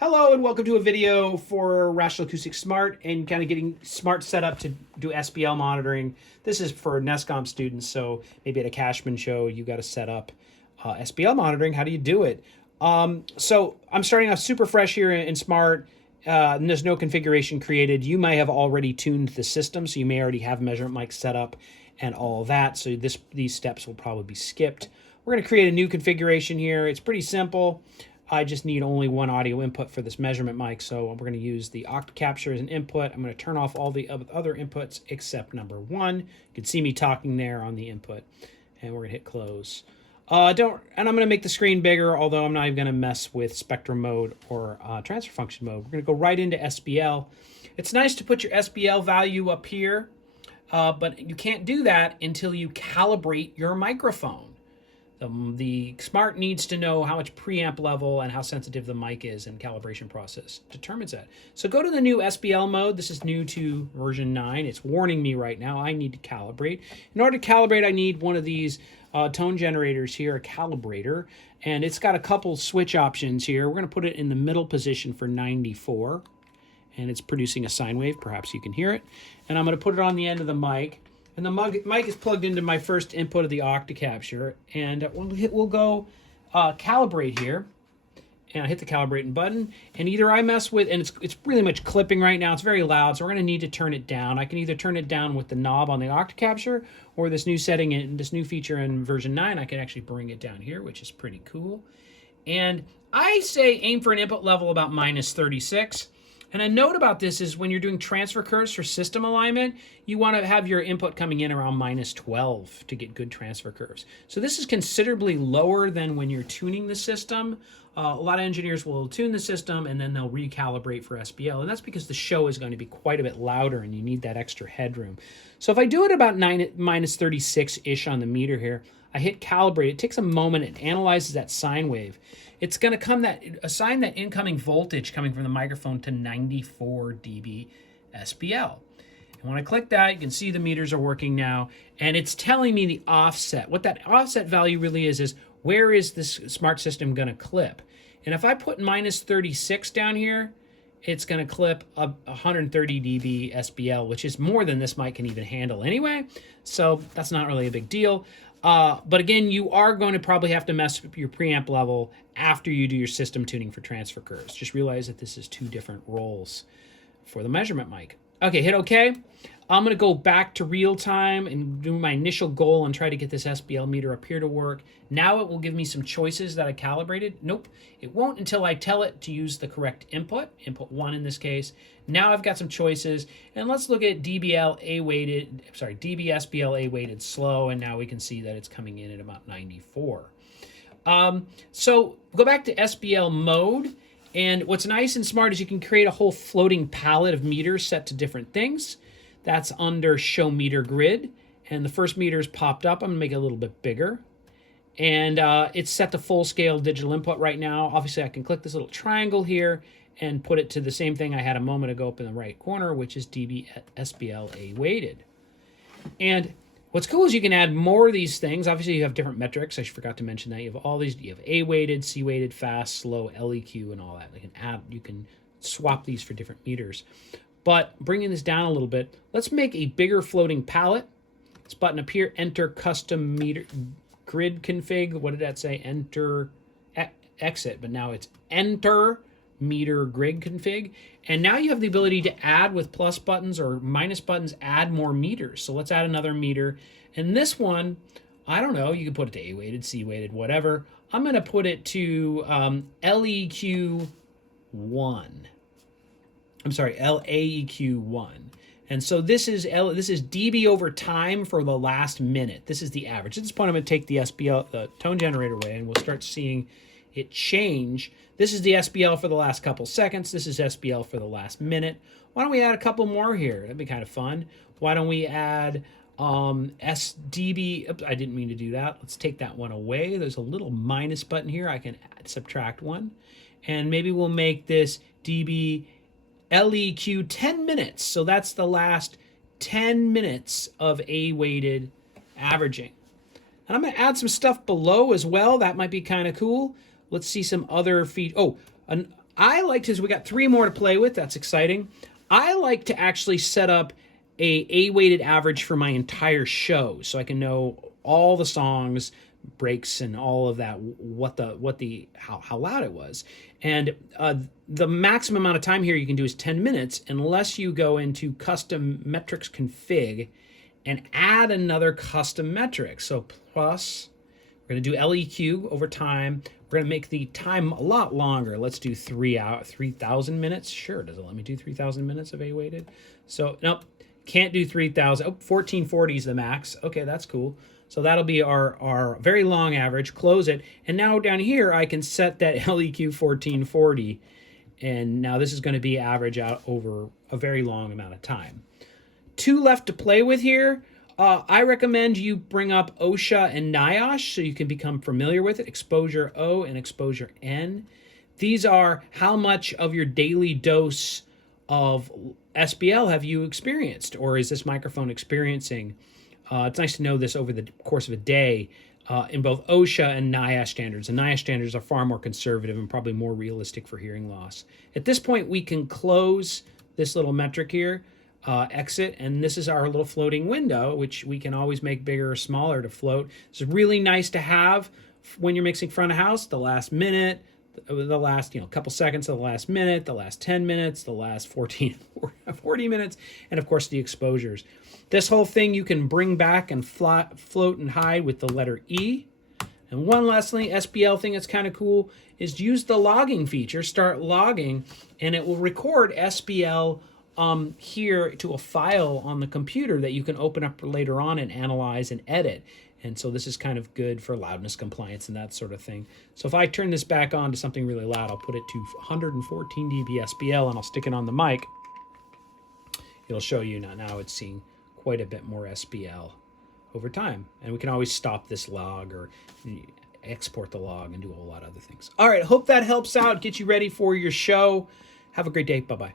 Hello and welcome to a video for Rational Acoustics Smaart and kind of getting Smaart set up to do SPL monitoring. This is for NESCOM students, so maybe at a Cashman show you got to set up SPL monitoring. How do you do it? So I'm starting off super fresh here in Smaart. And there's no configuration created. You may have already tuned the system, so you may already have measurement mics set up and all that. So these steps will probably be skipped. We're going to create a new configuration here. It's pretty simple. I just need only one audio input for this measurement mic, so we're going to use the Octacapture as an input. I'm going to turn off all the other inputs except number one. You can see me talking there on the input, and we're going to hit close. And I'm going to make the screen bigger, although I'm not even going to mess with spectrum mode or transfer function mode. We're going to go right into SPL. It's nice to put your SPL value up here, but you can't do that until you calibrate your microphone. The Smaart needs to know how much preamp level and how sensitive the mic is, and calibration process determines that. So go to the new SPL mode. This is new to version 9. It's warning me right now I need to calibrate. In order to calibrate, I need one of these tone generators here, a calibrator, and it's got a couple switch options here. We're going to put it in the middle position for 94, and it's producing a sine wave. Perhaps you can hear it. And I'm going to put it on the end of the mic. And the mic is plugged into my first input of the Octacapture, and we'll go calibrate here, and I hit the calibrating button, and either I mess with, and it's really much clipping right now, it's very loud, so we're going to need to turn it down. I can either turn it down with the knob on the Octacapture, or this new setting, in this new feature in version 9, I can actually bring it down here, which is pretty cool. And I say aim for an input level about -36. And a note about this is when you're doing transfer curves for system alignment, you want to have your input coming in around -12 to get good transfer curves. So this is considerably lower than when you're tuning the system. A lot of engineers will tune the system and then they'll recalibrate for SPL. And that's because the show is going to be quite a bit louder and you need that extra headroom. So if I do it about -36-ish on the meter here, I hit calibrate. It takes a moment. It analyzes that sine wave. It's going to assign that incoming voltage coming from the microphone to 94 dB SPL. And when I click that, you can see the meters are working now, and it's telling me the offset. What that offset value really is where is this Smaart system going to clip? And if I put -36 down here, it's going to clip 130 dB SPL, which is more than this mic can even handle anyway. So that's not really a big deal. But again, you are going to probably have to mess with your preamp level after you do your system tuning for transfer curves. Just realize that this is two different roles for the measurement mic. Okay, hit OK. I'm going to go back to real time and do my initial goal and try to get this SPL meter up here to work. Now it will give me some choices that I calibrated. Nope, it won't until I tell it to use the correct input 1 in this case. Now I've got some choices, and let's look at DB SPL A weighted slow, and now we can see that it's coming in at about 94. So go back to SPL mode. And what's nice and smart is you can create a whole floating palette of meters set to different things. That's under Show Meter Grid. And the first meter is popped up. I'm going to make it a little bit bigger. And it's set to full scale digital input right now. Obviously, I can click this little triangle here and put it to the same thing I had a moment ago up in the right corner, which is DB SPL A weighted. And what's cool is you can add more of these things. Obviously, you have different metrics. I forgot to mention that. You have all these. You have A-weighted, C-weighted, fast, slow, LEQ, and all that. You can swap these for different meters. But bringing this down a little bit, let's make a bigger floating palette. This button up here, Enter Custom Meter Grid Config. What did that say? Enter, exit. But now it's Enter Meter Grid Config. And now you have the ability to add with plus buttons or minus buttons, add more meters. So let's add another meter. And this one, I don't know, you can put it to A-weighted, C-weighted, whatever. I'm going to put it to LEQ1. I'm sorry, LAEQ1. And so this is dB over time for the last minute. This is the average. At this point, I'm going to take the SPL, the tone generator away, and we'll start seeing it change. This is the SPL for the last couple seconds. This is SPL for the last minute. Why don't we add a couple more here? That'd be kind of fun. Why don't we add SDB? Oops, I didn't mean to do that. Let's take that one away. There's a little minus button here. I can subtract one. And maybe we'll make this DB LEQ 10 minutes. So that's the last 10 minutes of A-weighted averaging. And I'm going to add some stuff below as well. That might be kind of cool. Let's see some other feed. Oh, I like to, so we got 3 more to play with. That's exciting. I like to actually set up a weighted average for my entire show, so I can know all the songs, breaks, and all of that, how loud it was. And the maximum amount of time here you can do is 10 minutes, unless you go into custom metrics config and add another custom metric. So plus, we're going to do LEQ over time. We're going to make the time a lot longer. Let's do 3,000 minutes. Sure, does it let me do 3,000 minutes of A-weighted? So, nope, can't do 3,000. Oh, 1440 is the max. Okay, that's cool. So that'll be our very long average. Close it. And now down here, I can set that LEQ 1440. And now this is going to be average out over a very long amount of time. 2 left to play with here. I recommend you bring up OSHA and NIOSH so you can become familiar with it. Exposure O and exposure N. These are how much of your daily dose of SPL have you experienced, or is this microphone experiencing? It's nice to know this over the course of a day in both OSHA and NIOSH standards. And NIOSH standards are far more conservative and probably more realistic for hearing loss. At this point, we can close this little metric here. Exit, and this is our little floating window, which we can always make bigger or smaller to float. It's really nice to have when you're mixing front of house, the last minute, the last couple seconds of the last minute, the last 10 minutes, the last 40 minutes, and of course the exposures. This whole thing you can bring back and float and hide with the letter E. And one last thing, SPL thing that's kind of cool is use the logging feature, start logging, and it will record SPL here to a file on the computer that you can open up later on and analyze and edit. And so this is kind of good for loudness compliance and that sort of thing. So if I turn this back on to something really loud, I'll put it to 114 dB SPL and I'll stick it on the mic. It'll show you now it's seeing quite a bit more SPL over time. And we can always stop this log or export the log and do a whole lot of other things. All right, hope that helps out, get you ready for your show. Have a great day. Bye-bye.